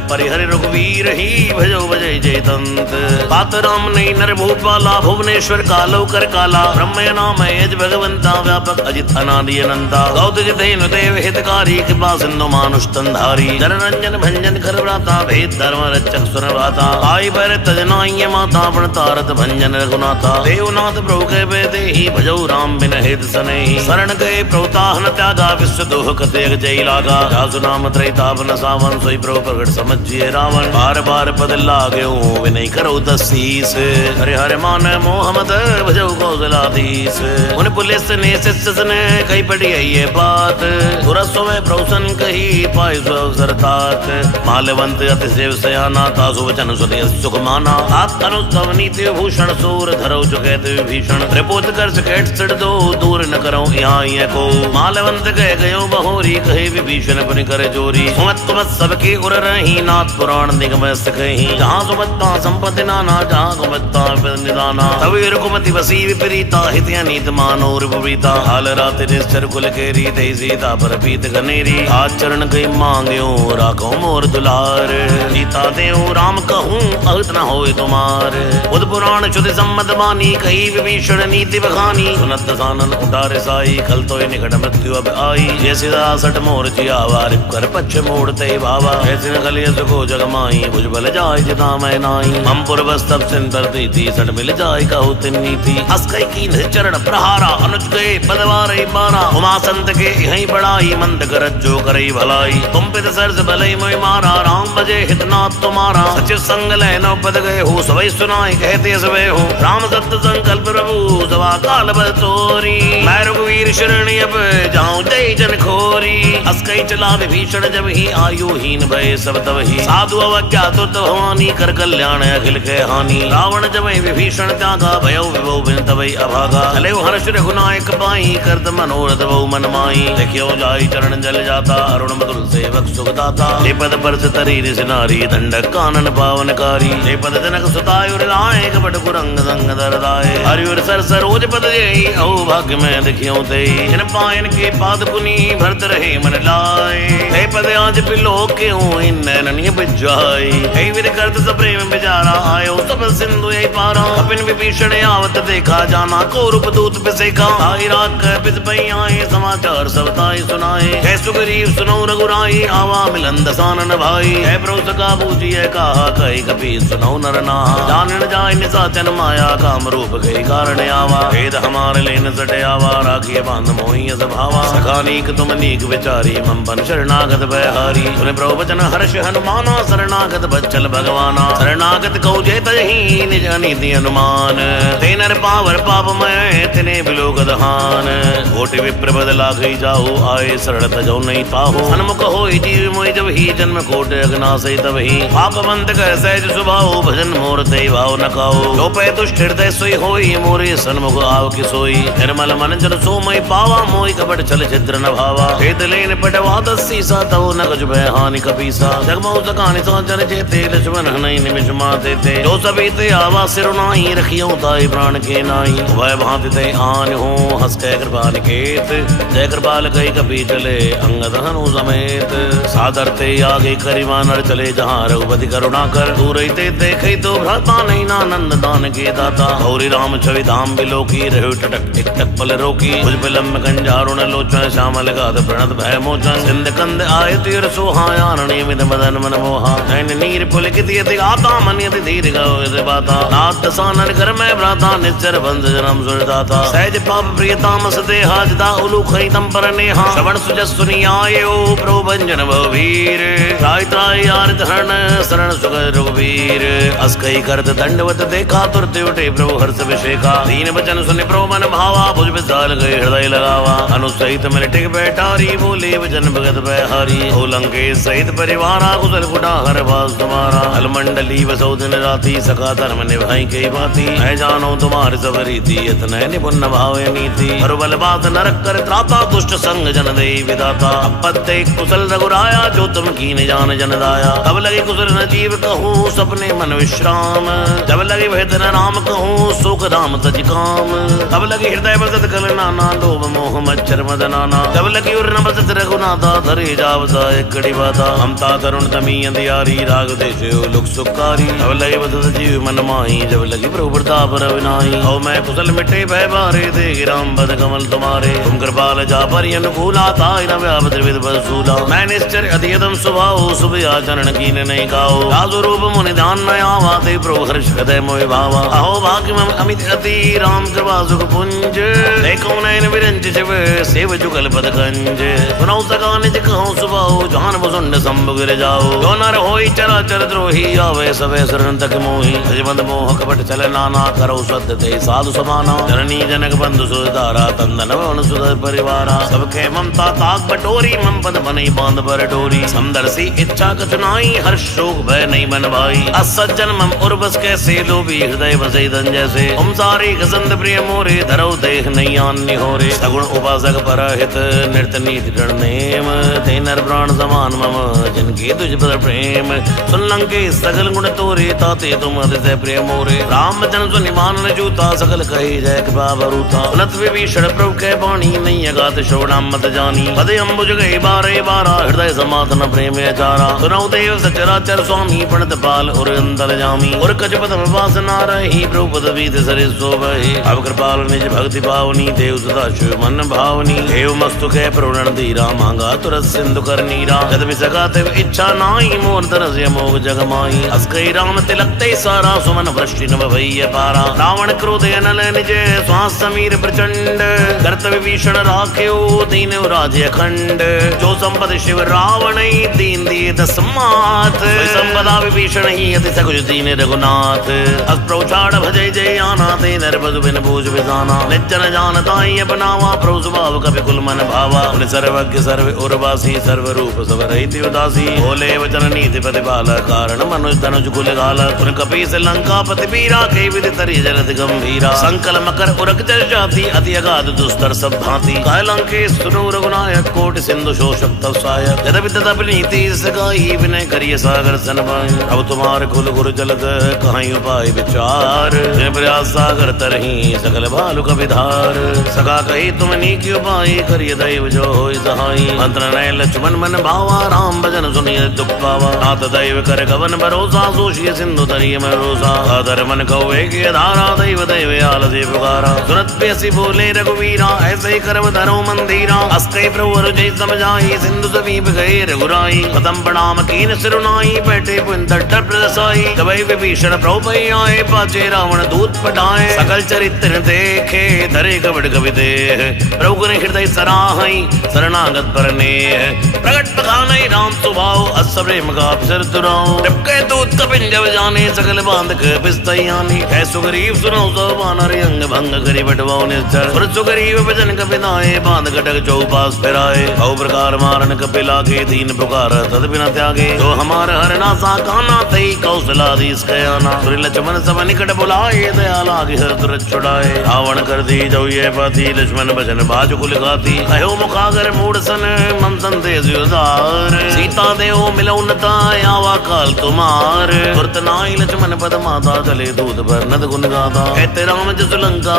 परिहरि रघुवीर ही भजो भजय जय तंत। पात राम नहीं नर भूपाला भुवनेश्वर कालो कर काला। ब्रह्म नाम यज भगवंता व्यापक अजित अनादि अनंता। गौतज धेनु देव हितकारी कृपा सिंधु मानुष तंधारी। जन रंजन भंजन कर व्राता भेद धर्म रक्षक सुन भाता। आई भर तजनाई माता पण तारत भंजन रघुनाथा। देवनाथ प्रभु के बेदे ही भजौ राम बिन हेत सनेहि। शरण गए प्रोताहन त्यागा विश्व दोह कते जय लागा। जासु नाम त्रैतापन सावन सोई प्रभु प्रगट समझिए रावण। बार बार पद लागे विनय करो दसीस। हरे हरे मान मोहम्मद भजौ कौशलाधीश। उन पुलिस ने शिष्य ने कही पड़ी है ये बात। सुरसो में प्रौसन कही पाई अवसर तात। मालवंत अति सेव सयाना तासु वचन सुनि सुख माना। आत अनुस्तव नीति भूषण सूर धरो चुकैत विभीषण। रिपोत कर सकेट सिड़ दो दूर न करो यहाँ ये को। मालवंत कह गयो बहोरी कहे विभीषण पुनि करे जोरी। सुमत कुमत सबके उर रही नाथ पुराण निगम सकही। जहाँ सुमत्ता संपत्ति नाना जहाँ कुमत्ता निदाना। तभी रुकुमति बसी विपरीता हित नीत मानो रिपरीता। हाल रात निश्चर कुल केरी ते सीता पर पीत गनेरी। आचरण कई मांग्यो राखो मोर दुलार। सीता देव राम कहूँ अहित न होय तुमार। बुध पुराण शुद्ध सम्मत मानी कही विभीषण नीति बखानी। सुनत सानन उठारे साई खल तो निकट मृत्यु अब आई। जैसे सट मोर जियावा रिप कर पक्ष मोड़ते भावा। ऐसे न कलिय सुखो जगमाई भुज बल जाय जिता मैं नाई। हम पूर्वस तब सिंतर थी सट मिल जाय कहु तिन नीति। अस्कै कीन चरण प्रहारा अनुज गए पदवार बारा। उमा संत के यहीं बड़ाई मंद करत जो करई भलाई। तुम पित सरस भलई मोहि मारा राम बजे हितनाथ तुम्हारा। सचिव संग लय नौ पद गए हो सवै सुनाई कहते सवे हो। राम सत्य संकल्प प्रभु सवा काल बल तोरी। मैं रघुवीर शरणी अब जाऊं जय जन खोरी। अस्कै चला विभीषण जब ही आयुहीन भय सब तब ही। साधु अवज्ञा तुत भवानी कर कल्याण अखिल के हानि। रावण जब विभीषण त्यागा भयो विभो बिन तबई अभागा। चले हर्ष रघुनायक पाई करत मनोरथ बहु मन माई। देखियो जाई चरण जल जाता अरुण मधुर सेवक सुखदाता। हे पद पर तरी ऋषि नारी दंडक कानन पावनकारी। हे पद जनक सुताय लाए कपट कुरंग संग दरदाय। हरिवर सर सरोज पद जय औ भाग्य में देखियो ते। इन पायन के पाद पुनि भरत रहे मन लाए। हे पद आज पिलो क्यों इन नैननिय बिजाई। हे विद करत सब प्रेम बिचारा आयो सब सिंधु यही पारा। कपिन विभीषण आवत देखा जाना को रूप दूत पिसेका। आई राख पिस पई आए समाचार सब ताई सुनाए। है सुग्रीव सुनो रघुराई आवा मिलन दसानन भाई। है प्रभु सका पूजिए कहा कही कपि सुनो नर नाहा। जानन जाय निशाचन माया काम रूप गई कारण आवा। भेद हमारे लेन सटे आवा राखिए बांध मोहि अस भावा। सखा नीक तुम नीक विचारी मम पन शरणागत भयहारी। सुने प्रभु वचन हर्ष हनुमाना शरणागत बच्चल भगवाना। शरणागत कौ जेत ही निज नीति अनुमान। ते नर पावर पाप मैं तिने बिलोक दहान। कोटि विप्र बदला गई जाहु, आए सरल तजो नहीं ताहु। सन्मुख होई जीव मोहि, जब ही जन्म कोट अग्नासई तब ही। पाप बंद कह सहज स्वभाव, भजन मोर ते भाव न खाओ। जो पै दुष्ट हृदय सोई होई, मोरे सन्मुख आव कि सोई। निर्मल मन जन सो मई पावा, मोहि कपट छल छिद्र न भावा। भेद लेन पटवा दसीसा, तव न कछु भय हानि कपीसा। जगमऊ सकानि साजन जेते, लक्ष्मण हनई निमिष माते ते। जो सभी ते आवा सिर नाहि, रखियो ताई प्राण के नाई। वह भांति ते आन हो, हंस कै कृपा निकेत। जय कृपाल कई कपी चले, अंगद हनु समेत। सादर ते आगे करिमा नर चले, जहाँ रघुपति करुणा कर। दूर ते देखे तो भ्राता, नहीं नानंद दान के दाता। गौरी राम छवि धाम बिलोकी, रहो टटक टिक टक पल रोकी। भुज बिलम्ब कंजारुण लोचन, श्यामल गाध प्रणत भय मोचन। सिंध कंद आय तीर सुहाया, निमित मदन मन मोहा। नैन नीर पुलकित यति गाता, मन यति धीर गयो यति बाता। नाथ दसानन घर में भ्राता, निश्चर वंश जन्म सुरदाता। सहज पाप प्रिय तामस देहा, जदा उलूखई तम पर नेहा। श्रवण सुजस सुनि आयो, प्रभु भंजन बहुवीर। त्राय त्राय आर्त हरण, शरण सुख रघुवीर। अस कई करत दंडवत देखा, तुरत उठे प्रभु हर्ष विषेका। दीन बचन सुनि प्रभु मन भावा, भुज विशाल गए हृदय लगावा। अनुसहित मिल टिक बैठारी, बोले वचन भगत बहारी। हो लंकेश सहित परिवारा, कुशल कुटा हर बास तुम्हारा। अलमंडली बसौ दिन राती, सखा धर्म निभाई कई बाती। मैं जानो तुम्हारी सब रीति, इतने निपुण भाव नीति। हर बल बात नरक कर त्राता, दुष्ट संग जन दे विदाता। अपत्य कुशल रघुराया, जो तुम कीन जान जन दाया। तब लगे कुशल न जीव कहूँ, सपने मन विश्राम। जब लगे भेद न राम कहूँ, सुख धाम तज काम। तब लगे हृदय बसत कल नाना, लोभ मोह मच्छर मद नाना। जब लगी उर न बसत रघुनाथा, धरे जावसा एक कड़ी बाता। ममता तरुण तमी अंधियारी, राग देश लुक सुखारी। जब लगे बसत जीव मन माही, जब लगी प्रभु प्रताप रविनाई। औ मैं कुशल मिटे भय बारे, दे राम बद कमल तुम्हारे। तुम कृपाल जा परि अनुकूला, ताई न व्याप त्रिविध बसूला। मैं निश्चर अतियतम स्वभाव, शुभ आचरण कीन नहीं गाओ। राजो रूप मुनि ध्यान न आवा, ते प्रभु हर्ष हृदय मोहि भावा। अहो भाग्य मम अमित अति, राम कृपा सुख पुंज। देखो नयन विरंज शिव, सेव जुगल पद कंज। सुनौ सका निज कहूँ सुभाऊ, जान मुसुंड संभ गिर जाओ। जो नर होई चराचर द्रोही, आवे सबे शरण तक मोही। भजबंध मोह कपट चल नाना, करो सत्य ते साधु समाना। जननी जनक बंधु सुधारा, तंदन वन सुधर परिवारा। सबके ममता ताक बटोरी, मम पद बनी बांध पर डोरी। समदर्शी इच्छा कचुनाई, हर्ष शोक भय नहीं बन भाई। असज्जन मम उर्वस कैसे, लोभी हृदय बसे धन जैसे। तुम सारी गसंद प्रिय मोरे, धरो देख नहीं अन्य होरे। सगुण उपासक परहित, नृत्य नीति दृढ़ नेम। ते नर प्राण समान मम, जिनके तुझ पर प्रेम। सुन लंके सगल गुण तोरे, ताते तुम अतिशय प्रिय मोरे। राम जन सुनि मानन जूता, सकल कहे जय कृपा बरूता। सुनत विभीषण प्रभु कै बाणी, नहीं अगात श्रवणम मत जानी। पदे अम्बुज गए बारे बारा, हृदय समातन प्रेम अचारा। सुनौ देव सचराचर स्वामी, प्रणत पाल उर अंतर जामी। उर कछ पदम वास न रही, प्रभु पद बीत सरे शोभहि। अब कृपाल निज भक्ति पावनी, देव सदा शिव मन भावनी। देव मस्तु कै प्रणन धीरा, मांगा तुरत सिंधु कर नीरा। जद विसका तेव इच्छा नाई, मोर तरस मोग जग माई। अस कई राम तिलक ते सारा, सुमन वृष्टि नभ भई पारा। रावण क्रोध अनल निज, श्वास समीर प्रचंड। करत विभीषण राख्यो, दीन राज अखंड। जो संपद शिव रावण, दीन दिए दस मात। संपदा विभीषण ही, अति सकुच दीन रघुनाथ। अस प्रभुचाड़ भजय जय आना, ते नर बधु बिन बूझ बिजाना। निजन जानताई अपनावा, प्रभु स्वभाव कपि कुल मन भावा। उन सर्वज्ञ सर्व उर्वासी, सर्व रूप सब रहित उदासी। बोले वचन नीति प्रतिपाला, कारण मनुज तनुज कुल गाला। उन कपीस लंका पति पीरा, कई विधि तरि जलति गंभीरा। संकल मकर उरक जल जाति, अति अगाध दुस्तर सब भांति। कह लंकेश सुनो रघुनायक, कोटि सिंधु शोषक तव सहायक। यद्यपि तदपि नीति सगाई, विनय करिय सागर सन पाई। अब तुम्हारे कुल गुरु जलद, कहीं उपाय विचार। प्रयास सागर तरही, सकल भालु कपिधार। सगा कही तुम नीकी उपाय, करिय दैव जो होय सहाई। मंत्र नय लक्ष्मण मन भावा, राम भजन सुनिय दुख पावा। नाथ दैव कर गवन भरोसा, सोशिय सिंधु तरिय में रोसा। आदर मन कौवे की धारा, दैव दैव आल से पुकारा। सुनत बेसी बोले रघुवीरा, ऐसे करम धरो मंदिरा। अस कई प्रभु जय समझाई, सिंधु समीप गए रघुराई। खतम प्रणाम कीन सिरुनाई, बैठे पुंत डर प्रसाई। जब विभीषण प्रभु पै आए, पाचे रावण दूत पटाए। सकल चरित्र देखे, धरे कपट कवि देह। प्रभु ने हृदय सराहई, शरणागत पर नेह। प्रगट बखानई राम स्वभाव, अस प्रेम का अवसर तुराओ। जब कह दूत कपिन जब जाने, सकल बांध के बिस्तयानी। है सुग्रीव सुनो सो वानर, अंग भंग करी बटवाओ निश्चर सुरसु गरीब भजन कपिनाए बांध कटक चौपास फिराए बहु प्रकार मारन कपिला के दीन पुकार तद बिना त्यागे तो हमार हर नासा काना तई कौशलाधीश कयाना सुर लक्ष्मण सब निकट बुलाए दया लागे हर तुरंत छुड़ाए रावण कर दी जो ये पति लक्ष्मण भजन बाज कुल गाती कहो मुखागर मूड सन मन संदेश उदार सीता देव मिलो नता आवा काल तुम्हार तुरत नाई लक्ष्मण पद माता चले दूत पर नद गुन गाता कहते राम जस लंका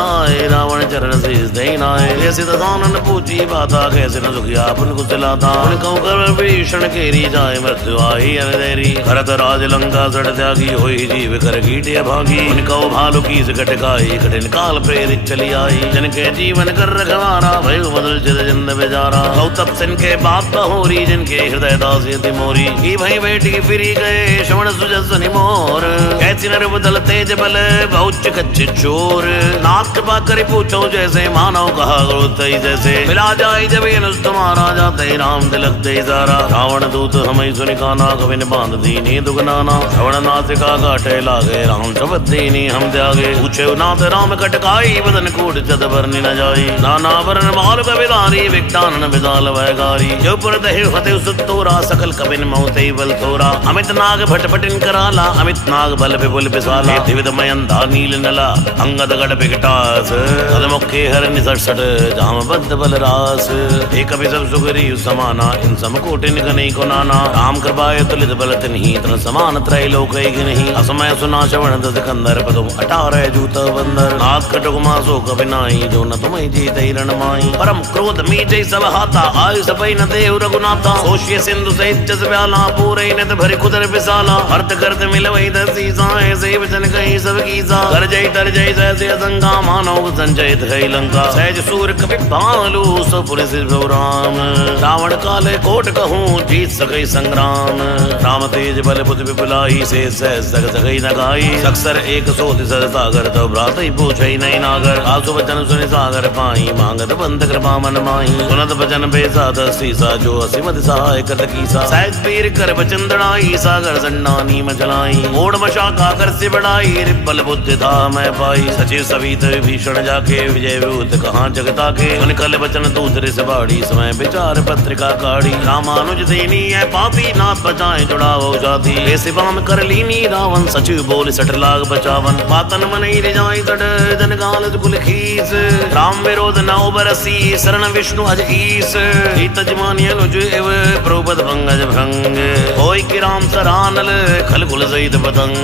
रावण चरण शीस देनाए ऐसे दसानन पूछी बाता कैसे न सुखिया अपन को चलाता उनको कर भीषण केरी जाए मृत्यु आई अनदेरी भरत राज लंका सड़ त्यागी होई जीव कर कीटिया भागी उनको भालू की कटकाई कठिन काल प्रेरित चली आई जिनके जीवन कर रखवारा भयो बदल चित जिंद बेचारा गौतम सिंह के बाप बहोरी जिनके हृदय दासी तिमोरी की भई बेटी फिरी गए श्रवण सुजस्वनि मोर कैसी नर बदल तेज बल बहुत कच्चे चोर नाथ कृपा कर पूछो जैसे मानव कहा गुरुतई जैसे मिला जाए जब तुम्हारा जाते राम तिलक दे सारा रावण दूत हमें सुनि काना कविन बांध दीनी दुगनाना श्रवण नासिका काटे लागे राम शब्द दीनी हम त्यागे पूछे नाथ राम कटकाई बदन कूट चत बरनी न जाई नाना वरण माल कविदारी विकटानन विदाल वैगारी जो पुर दहे फते सुतोरा सकल कबिन मौते बल थोरा अमित नाग भट भटिन कराला अमित नाग बल विपुल विशाला दिविद मयन नील नला अंगद गढ़ विकटास तद मुखे हर निसट जाम बद्ध बल रास एक सब सुगरी समाना इन सम कोटिन गने को नाना राम कृपाय तुलित बल तिन्ही तन समान त्रय लोक एक नहीं असमय सुना श्रवण दस कंदर पदुम 18 जूत बंदर नाथ कटुक मासो कबिनाई जो न तुम्हें जीते रणमाई परम क्रोध मीटे सब हाथा आयु सपई न देव रघुनाथा सोशिय सिंधु सहित जस प्याला पूरे नत भरि कुदर विशाला अर्थ करत मिलवई दसी साए से वचन कहीं सब कीसा कर जय तर जय जैसे असंगा मानव संजय थई लंका सहज सूर कपि भालू सो पुलिस राम रावण काले कोट कहूँ जीत सकई संग्राम राम तेज बल बुद्ध विपुलाई से सह सग सकई न गाई अक्सर एक सोति सर सागर तो भ्रात पूछई नहीं नागर आसु वचन सुनि सागर पाई मांगत बंद कृपा मन माही सुनत वचन बेसा सीसा जो असीमत सहाय करत कीसा सहज पीर कर वचन दड़ाई सागर संडानी मचलाई मोड़ मशाका कर से बढ़ाई रिपल बुद्धि था मैं पाई सचिव सवित भीषण जाके विजय विभूत कहाँ जगता के सुन कल वचन दूसरे से बाड़ी समय विचार पत्रिका काढ़ी रामानुज देनी है पापी नाथ बचाए जुड़ाओ जाती ऐसे बाम कर लीनी रावण सचिव बोल सठ लाग बचावन पातन मन रिजाई तट जन गाल कुल खीस राम विरोध नौ बरसी शरण विष्णु अज ईस जमानी अनुज एव प्रोपद भंगज भंग होई कि राम सरानल खल कुल सहित पतंग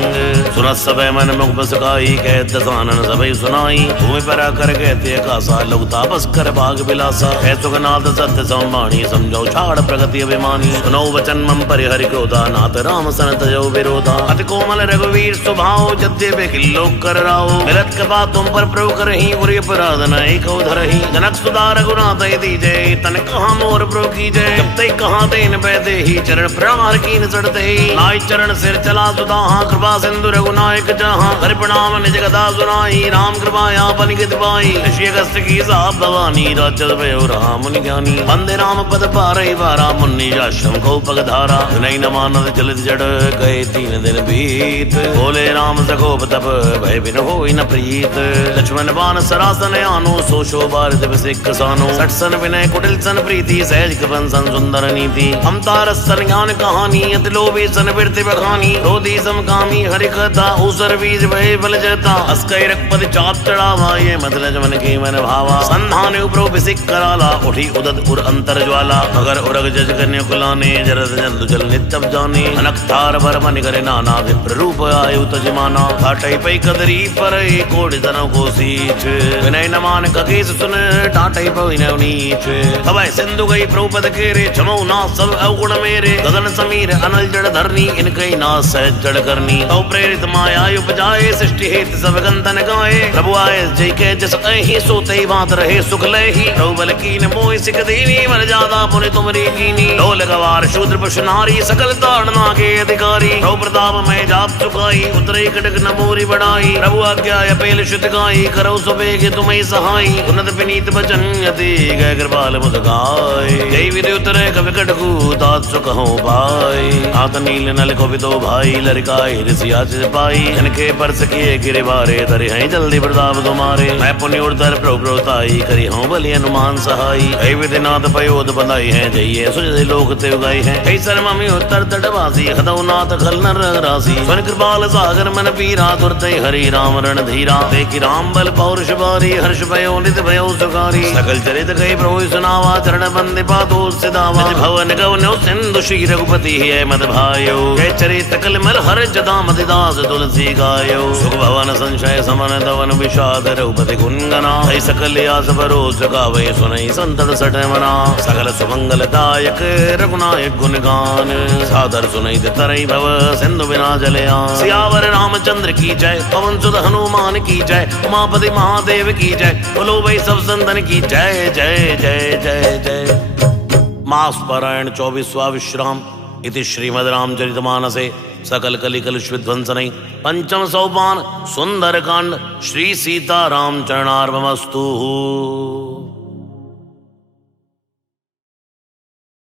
सुनत सबे मन मुख बसकाई कह दसानन सबई सुनाई भूमि पर कर कहते कासा लोग तापस कर भाग बिलासा है सुखनाथ सत्य संवाणी समझो छाड़ प्रगति अभिमानी सुनो वचन मम परिहरि क्रोधा नाथ राम सन तजो विरोधा अति कोमल रघुवीर स्वभाव जद्यपि किल्लोक कर राहो मिलत कृपा तुम पर प्रभु करहि उरि अपराध न एक धरहि जनक सुधा रघुनाथ दीजे तन कहा मोर प्रभु की जय जब तक कहा तेन पैदे ही चरण प्रहार कीन चढ़ते ही नाई चरण सिर चला सुधा कृपा सिंधु रघुनायक जहाँ हरि प्रणाम निज गदा सुनाई राम कृपा यापन गित पाई ऋषि अगस्त्य की साप भवानी राजद भयो राम मुनि ज्ञानी वंदे राम पद पारई बारा मुन्नि आश्रम को पगधारा नहीं न मानद जलित जड़ गए 3 दिन बीत बोले राम सकोप तप भय बिन होई न प्रीत लक्ष्मण बाण सरासन आनो सो शोभार दिव सिख सानो सठ सन विनय कुटिल सन प्रीति सहज कृपन सन सुंदर नीति हम तारस सन ज्ञान कहानी अति लोभी सन वृत्ति बखानी क्रोधी समकामी हरि कथा ऊसर बीज भय बल जता अस्कई रखपति चाप चढ़ावा ये मत लक्ष्मण की मन भावा संधान उपरो बिसिक कराला उठी उदत उर अंतर ज्वाला मगर उरग जज कन्या कुलाने जरद जंतु जल नित्यब जाने अनक थार भर मन करे नाना विप्र रूप आयु तजमाना घाटई पई कदरी पर कोटि तनों को सीच विनय न मान ककेस सुन टाटई पई न नीच तबै सिंधु गई प्रोपद केरे छमौ ना सब अवगुण मेरे गगन समीर अनल जड़ धरनी इनकई ना सहज जड़ करनी तौ प्रेरित माया उपजाए सृष्टि हेत सब गंतन गाए प्रभु आए जय के जस ही सोते बात रहे सुख लही प्रभु बल कीन मोहि सिख देवी मन ज्यादा पुनि तुमरी कीनी ढोल गवार शूद्र पशु नारी सकल ताड़ना के अधिकारी प्रभु प्रताप में जाप चुकाई उतरे कटक न मोरी बढ़ाई प्रभु आज्ञा अपेल शुद्ध गाई करो सुबेग तुम्हें सहाई उन्नत विनीत बचन यति गय कृपाल मुद गाय जय यही विधि उतरे कविकट तात सुख हो भाई। हाथ नील नल को भी तो भाई लड़काई ऋषिया पाई। इनके परस किए गिरे बारे धरे हैं जल्दी प्रताप तुम्हारे। मैं पुण्य उड़तर प्रभुताई करी हूँ बलि हनुमान सहाई। ऐ विधिनाथ पयोध बंधाई है जइए सुझ लोक ते उगाई है। कई शर्मी उत्तर तटवासी हदौ नाथ खल नर राशि। सुन कृपाल सागर मन पीरा तुरते हरि राम रण धीरा। देखी राम बल पौरुष बारी हर्ष भयो नित भयो सुखारी। सकल चरित गई प्रभु सुनावा चरण बंदे पातो सिदावा। भवन गवनो सिंधु श्री रघुपति है मद भायो। जय चरित कलमल हर जदा मदिदास तुलसी गायो। सुख भवन संशय समन दवन विषाद रघुपति गुण गना। ऐ सकल आस भरोस गावे सुनई संतत सठ मना। सकल सुमंगल दायक रघुनायक गुण गान। सादर सुनई तरई भव सिंधु बिना जलयान। सियावर रामचंद्र की जय पवन सुत हनुमान की जय। उमापति महादेव की जय बोलो भाई सब संतन की जय जय जय जय जय। मास पारायण 24वां विश्राम इति श्रीमद् रामचरितमानसे सकल कलिकलुष विध्वंसनै पंचम सोपान सुंदरकांड श्री सीताराम चरणार्पणमस्तु।